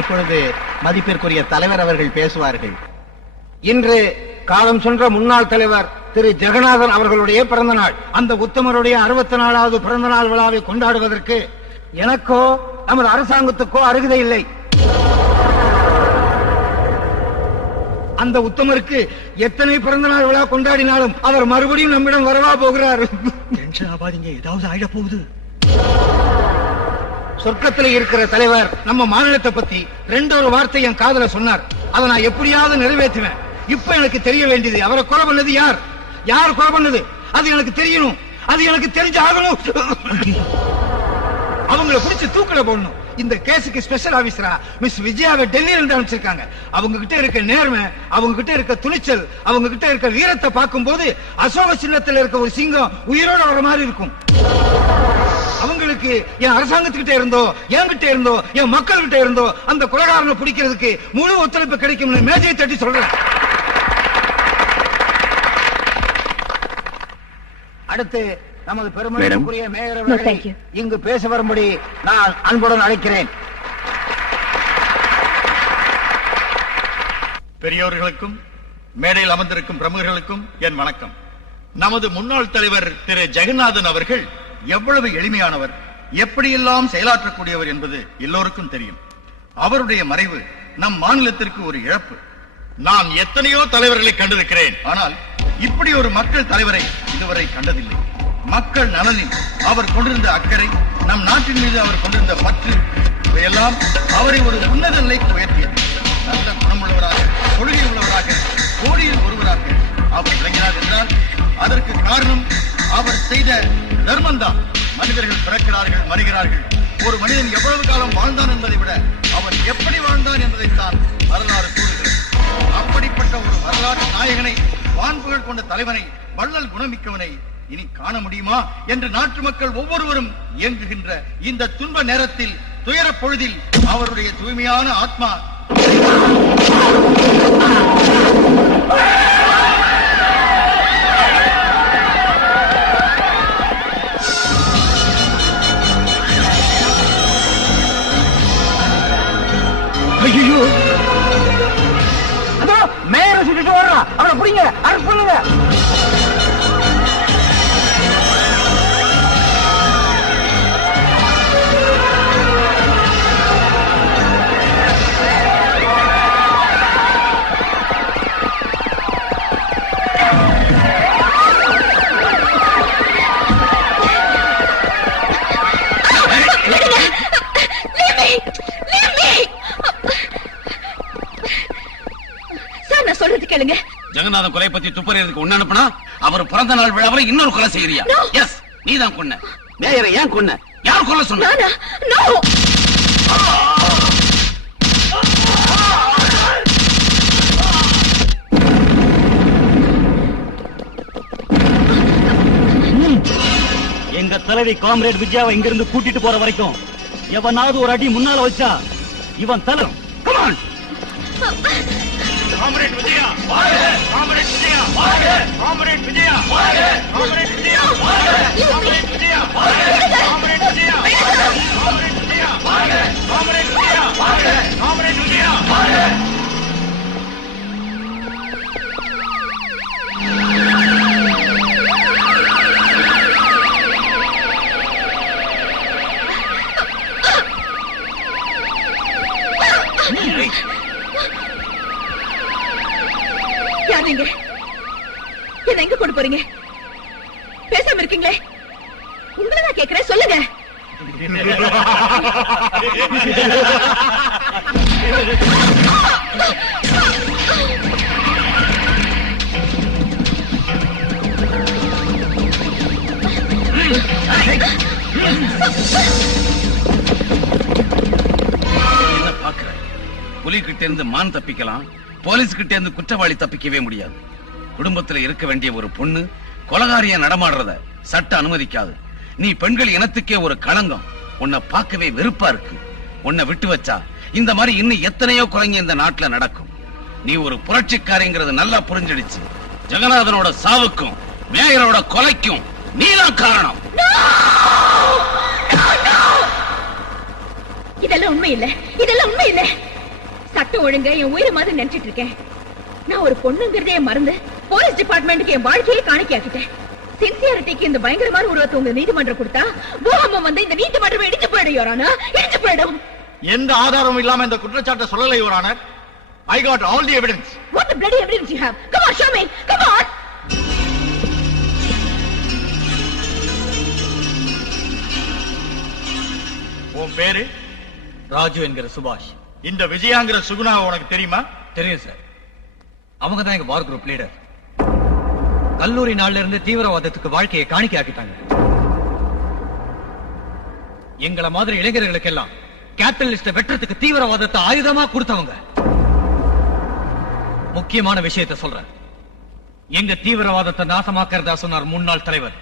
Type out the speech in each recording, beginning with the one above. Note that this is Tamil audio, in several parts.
இப்பொழுது மதிப்பிற்குரிய தலைவர் அவர்கள் பேசுவார்கள். இன்று காலம் சென்ற முன்னாள் தலைவர் திரு ஜெகநாதன் அவர்களுடைய பிறந்த நாள். அந்த உத்தமருடைய 64வது பிறந்த நாள் விழாவை கொண்டாடுவதற்கு எனக்கோ நமது அரசாங்கத்துக்கோ அருகதை இல்லை. அந்த உத்தமருக்கு எத்தனை பிறந்த நாள் விழா கொண்டாடினாலும் அவர் மறுபடியும் நம்மிடம் வரவா போகிறார். ஏதாவது ஆயிட போகுது. சொர்க்கத்தில் இருக்கிற தலைவர் நம்ம மாநிலத்தை பத்தி 2 வார்த்தை என் காதல சொன்னார். அதை நான் எப்படியாவது நிறைவேற்றுவேன். இப்ப எனக்கு தெரிய வேண்டியது, அவரை கொலை பண்ணது யார், யார் கொலை பண்ணது, அது எனக்கு தெரியணும். அது எனக்கு தெரிஞ்சு ஆகணும். அவங்களை பிடிச்சு தூக்கில போடணும். இந்த கேஸுக்கு ஸ்பெஷல் ஆபீசரா மிஸ் விஜயாவை டெல்லியில இருந்து அனுப்பிச்சிருக்காங்க. அவங்க கிட்ட இருக்க நேர்மை, அவங்க கிட்ட இருக்க துணிச்சல், அவங்க கிட்ட இருக்க வீரத்தை பார்க்கும் போது அசோக சின்னத்தில் இருக்க ஒரு சிங்கம் உயிரோட வர மாதிரி இருக்கும். அவங்களுக்கு என் அரசாங்கத்துக்கிட்ட இருந்தோ, என்கிட்ட இருந்தோ, என் மக்கள் கிட்ட இருந்தோ அந்த கொலைகாரனை பிடிக்கிறதுக்கு முழு ஒத்துழைப்பு கிடைக்கும். மேஜையை தட்டி சொல்றேன். அடுத்து நமது பெருமைக்குரிய மேயர் அவர்களை இங்கு பேச வரும்படி நான் அன்புடன் அழைக்கிறேன். பெரியோர்களுக்கும் மேடையில் அமர்ந்திருக்கும் பிரமுகர்களுக்கும் என் வணக்கம். நமது முன்னாள் தலைவர் திரு ஜெகநாதன் அவர்கள் எவ்வளவு எளிமையானவர், எப்படியெல்லாம் செயலாற்றக்கூடியவர் என்பது எல்லோருக்கும் தெரியும். அவருடைய மறைவு நம் மாநிலத்திற்கு ஒரு இழப்பு. நான் எத்தனையோ தலைவர்களை கண்டிருக்கிறேன், ஆனால் இப்படி ஒரு மக்கள் தலைவரை இதுவரை கண்டதில்லை. மக்கள் நலனில் அவர் கொண்டிருந்த அக்கறை, நம் நாட்டின் மீது அவர் கொண்டிருந்த பற்று, இவையெல்லாம் அவரை ஒரு உன்னத நிலைக்கு உயர்த்தியது. நல்ல குணமுள்ளவராக, கொள்கை உள்ளவராக, கோடியில் ஒருவராக அவர் விளங்கினார் என்றால் அதற்கு காரணம் அவர் செய்த தர்மம்தான். மனிதர்கள் பிறக்கிறார்கள், மறிகிறார்கள். ஒரு மனிதன் எவ்வளவு காலம் வாழ்ந்தான் என்பதை விட அவன் எப்படி வாழ்ந்தான் என்பதைத்தான் வரலாறு கூறுகிறது. அப்படிப்பட்ட ஒரு வரலாற்று நாயகனை, வான்புகள் கொண்ட தலைவனை, வள்ளல் குணமிக்கவனை இனி காண முடியுமா என்று நாட்டு மக்கள் ஒவ்வொருவரும் இயங்குகின்ற இந்த துன்ப நேரத்தில், துயர பொழுதில் அவருடைய தூய்மையான ஆத்மா ஐயோ, அதோ மேயரை சுட்டுட்டு வர்றா, அவனை பிடிங்க, அரெஸ்ட் பண்ணுங்க. ஜெகநாதன் கொலை பத்தி துப்பறியதுக்கு ஒன்னு அனுப்புனா, அவர் பிறந்த நாள் விழாவில் இன்னொரு கொலை செய்யறியா? எஸ், நீதான் கொன்ன. மேயரை ஏன் கொன்ன? யார் கொலை சொன்னா? எங்க தலைவி காம்ரேட் விஜயாவை இங்கிருந்து கூட்டிட்டு போற வரைக்கும் எவனாவது ஒரு அடி முன்னால வச்சா இவன் தலரும். Come on comrade Vijaya, comrade Vijaya, comrade Vijaya, comrade Vijaya, comrade Vijaya, comrade Vijaya, comrade Vijaya, comrade Vijaya, comrade Vijaya. என்ன எங்க கொண்டு போறீங்க? பேசாம இருக்கீங்களே, உங்களை நான் கேட்கிறேன், சொல்லுங்க. என்ன பாக்குற? புலி கிட்ட இருந்து மான் தப்பிக்கலாம், போலீஸ் கிட்ட இருந்து குற்றவாளி தப்பிக்கவே முடியாது. குடும்பத்துல இருக்க வேண்டிய ஒரு பொண்ணு கொலகாரியா நடமாடுறத சட்டம் அனுமதிக்காது. நீ பெண்கள் இனத்துக்கே ஒரு களங்கம். உன்னை பார்க்கவே வெறுப்பா இருக்கு. உன்னை விட்டு வச்சா இந்த மாதிரி இன்னும் எத்தனையோ கொலைங்க இந்த நாட்டுல நடக்கும். நீ ஒரு புரட்சிக்காரிங்கிறது நல்லா புரிஞ்சிடுச்சு. ஜெகநாதனோட சாவுக்கும் மேயரோட கொலைக்கும் நீதான் காரணம். இதெல்லாம் உண்மை உண்மை இல்ல, இதெல்லாம் உண்மை இல்ல. சட்டம் ஒழுங்க என் உயிரை மாதிரி நினைச்சிட்டு இருக்கேன். நான் ஒரு பொண்ணுங்கிறதே மறந்து போலீஸ் டிபார்ட்மெண்ட்டுக்கு என் வாழ்க்கையை காணிக்காக்கிட்டேன். சின்சியாரிட்டிக்கு இந்த பயங்கரமான உருவத்தை உங்க நீதிமன்றம் கொடுத்தா பூகம்பம் வந்து இந்த நீதிமன்றம் இடிச்சு போயிடும் யோரானா, இடிச்சு போயிடும். எந்த ஆதாரமும் இல்லாம இந்த குற்றச்சாட்டை சொல்லலை your honour. I got all the evidence. What the bloody evidence you have? Come on, show me. Come on. உன் பேரு? ராஜு என்கிற சுபாஷ். இந்த விஜயாங்கிற சுகுணா உனக்கு தெரியுமா? தெரியும் சார். அவங்க தான் எங்க வார் குரூப் லீடர். கல்லூரி நாள்ல இருந்து தீவிரவாதத்துக்கு வாழ்க்கையை காணிக்கை ஆக்கிட்டாங்க. எங்கள மாதிரி இளைஞர்களுக்கெல்லாம் கேபிட்டலிஸ்ட வெற்றத்துக்கு தீவிரவாதத்தை ஆயுதமா கொடுத்தவங்க. முக்கியமான விஷயத்தை சொல்றேன். எங்க தீவிரவாதத்தை நாசமாக்கிறதா சொன்னார் முன்னாள் தலைவர்.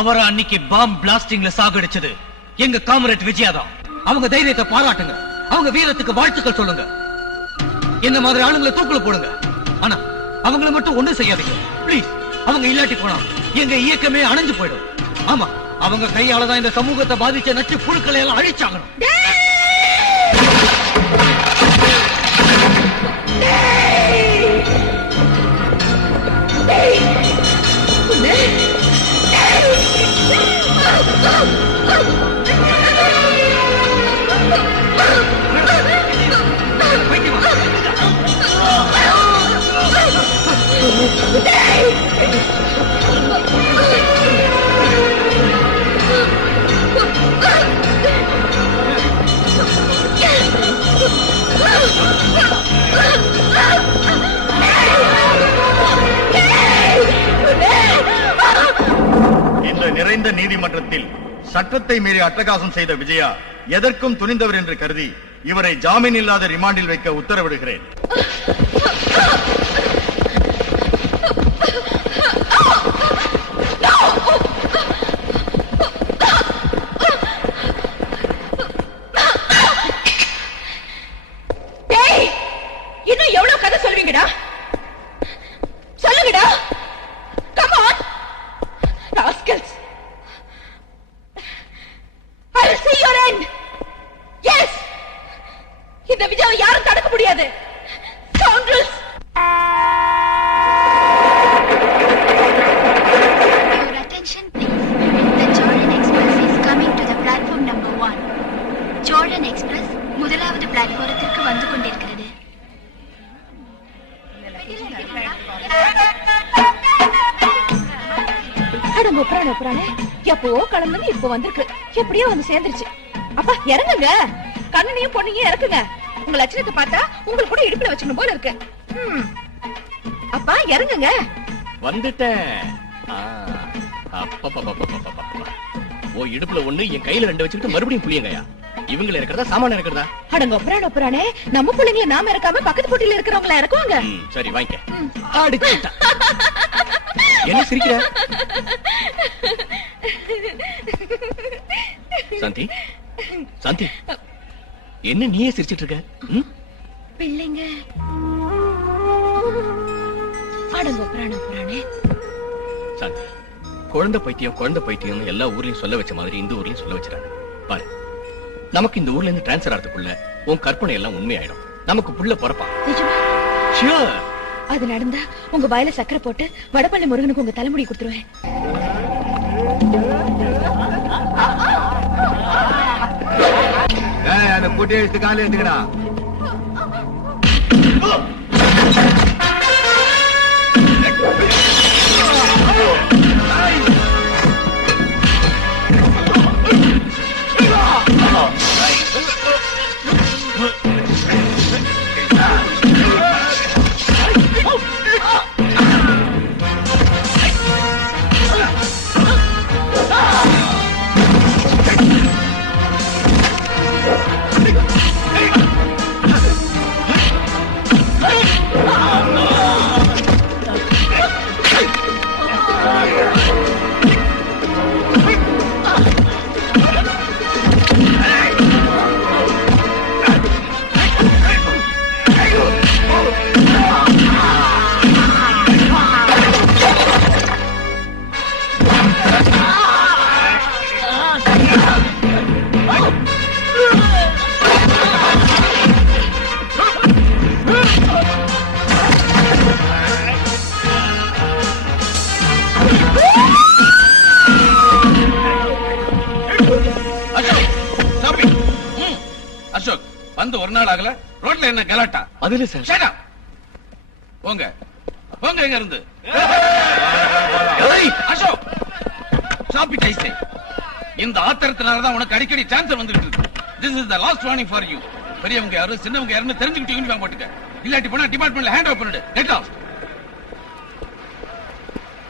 அவரை அன்னைக்கு பாம் பிளாஸ்டிங்ல சாகடிச்சது எங்க காம்ரேட் விஜயா தான். அவங்க தைரியத்தை பாராட்டுங்க, அவங்க வீரத்துக்கு வாழ்த்துக்கள் சொல்லுங்க. என்ன மாதிரி ஆளுங்களை தூக்குல போடுங்க. ஆனா அவங்கள மட்டும் ஒண்ணும் செய்யாதீங்க பிளீஸ். அவங்க இல்லாட்டி போனா எங்க இயக்கமே அணைஞ்சு போயிடும். ஆமா, அவங்க கையாலதான் இந்த சமூகத்தை பாதிச்ச நச்சு புழுக்களை எல்லாம் அழிச்சாகணும். இந்த நிறைந்த நீதிமன்றத்தில் சட்டத்தை மீறி அட்டகாசம் செய்த விஜயா எதற்கும் துணிந்தவர் என்று கருதி இவரை ஜாமீன் இல்லாத ரிமாண்டில் வைக்க உத்தரவிடுகிறேன். இன்னும் எவ்வளவு கதை சொல்வீங்கடா? சொல்லுங்கடா. Come on. Rascals. I will see your end. Yes. இந்த விஜயாவை யாரும் தடுக்க முடியாது. Scoundrels. Your attention please. The Jordan Express is coming to the platform number 1. Jordan Express முதலாவது பிளாட்ஃபாரத்திற்கு வந்து கொண்டிருக்கிறது. எப்போ கிளம்புன்னு இப்ப வந்திருக்கு. எப்படியோ வந்து சேர்ந்துருச்சு. அப்பா இறங்குங்க. கண்ணனையும் பொண்ணையும் இறக்குங்க. உங்க லட்சணத்தை பார்த்தா உங்களுக்கு கூட இடுப்புல வச்சுக்கணும் போல இருக்கு. அப்பா இறங்குங்க. வந்துட்டேன். ஓ இடுப்புல ஒண்ணு, என் கையில 2 வச்சுக்கிட்டு மறுபடியும் புளியங்கயா. இவங்கள இருக்கிறதா சாமான இருக்கிறதா? அடங்க ஒப்பரானே, நம்ம பிள்ளைங்களை நாம இறக்காம பக்கத்து போட்டியில இருக்கிறவங்கள இறக்குவாங்க. சரி வாங்கிக்க. என்ன சிரிக்கிற? சாந்தி, சாந்தி, என்ன நீயே சிரிச்சிட்டு இருக்க? பிள்ளைங்க. அடங்க ஒப்பரானே. சாந்தி, குழந்தை பைத்தியம் எல்லா ஊர்லயும் சொல்ல வச்ச மாதிரி இந்த ஊர்லயும் சொல்ல வச்சிடாங்க. பாரு, நமக்கு இந்த ஊர்ல இருந்து டிரான்ஸ்பர் ஆகிறதுக்குள்ள உன் கற்பனை எல்லாம் உண்மையாயிடும். நமக்கு புள்ள பிறப்பா. Sure. அது நடந்தா உங்க வாயில சக்கரை போட்டு வடபள்ளி முருகனுக்கு உங்க தலைமுடி கொடுத்துருவேன். அந்த கூட்டி எடுத்து கால எடுத்துக்கடா. ஒரு நாள் ஆகல, ரோட்ல என்ன கலாட்டா? அது இல்ல சார். Shut up. போங்க போங்க இங்க இருந்து. Ashok, stop it, I say. இந்த ஆத்திரத்தினாலதான் உனக்கு அடிக்கடி சான்சர் வந்துட்டு இருக்கு. This is the last warning for you. பெரியவங்க யாரு சின்னவங்க யாருன்னு தெரிஞ்சுக்கிட்டு யூனிஃபார்ம் போட்டுக்க. இல்லாட்டி போனா டிபார்ட்மெண்ட்ல ஹேண்ட் ஓவர் பண்ணிடு. Get of.